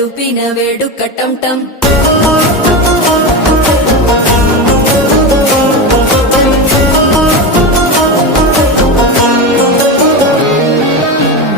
లూపిన వేడుక టం టం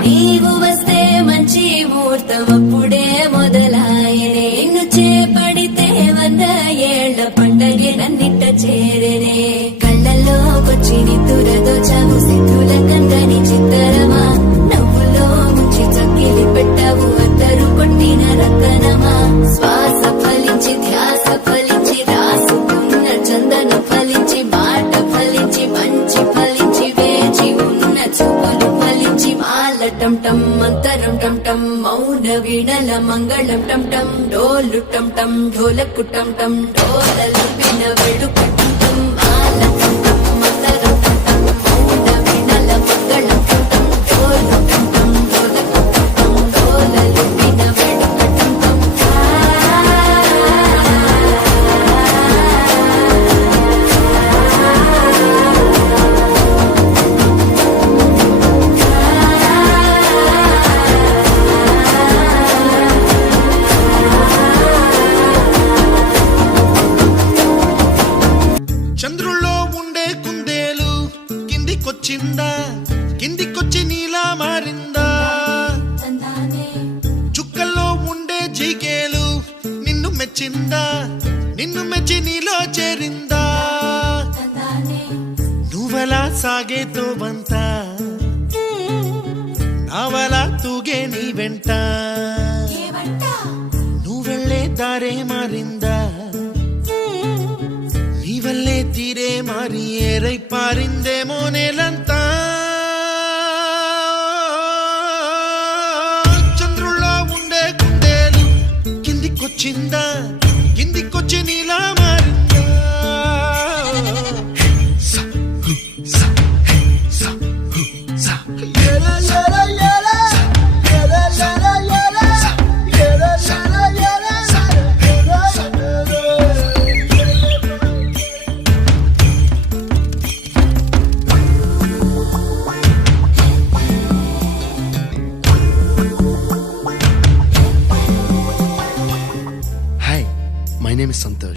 నీవు వస్తే మంచి ముహూర్తం అప్పుడే మొదలాయనే నిన్ను చేపడితే 100 ఏళ్ల పండగే నన్నిట్ట చేరనే కళ్ళల్లోకొచ్చి నిద్దురదోచావు సిద్ధుల కందని చిత్తరమా నవ్వులో ముంచి చక్కిలి పెట్టావు అద్దరు కొట్టిన రతనమా శ్వాస ఫలించి ధ్యాస ఫలించి రాసుకున్న చందనం ఫలించి మాట ఫలించి మంచి ఫలించి వేచి ఉన్న చూపులు ఫలించి మాల టం టం మంతరం టం టం మౌన వీణల మంగళం టం టం డోలు టం టం ఢోలకు టం టం డోలలు విన వేడుక టం టం మాల టం టం మంతరం టం టం మౌన వీణల మంగళం టం టం డోలు టం టం ఢోలకు టం టం డోలలు విన వేడుక టం టం చంద్రుల్లో ఉండే కుందేలు కిందికొచ్చిందా కిందికొచ్చి నీలా మారిందా చుక్కల్లో ఉండే జీకేలు నిన్ను మెచ్చిందా నిన్ను మెచ్చి నీలో చేరిందా నువ్వలా సాగేతో బంత నావలా తూగే నీ వెంట నువ్వెళ్ళే దారే మారిందా నీవల్లే తీరే మారి ఏరై పారిందేమో నేలంతా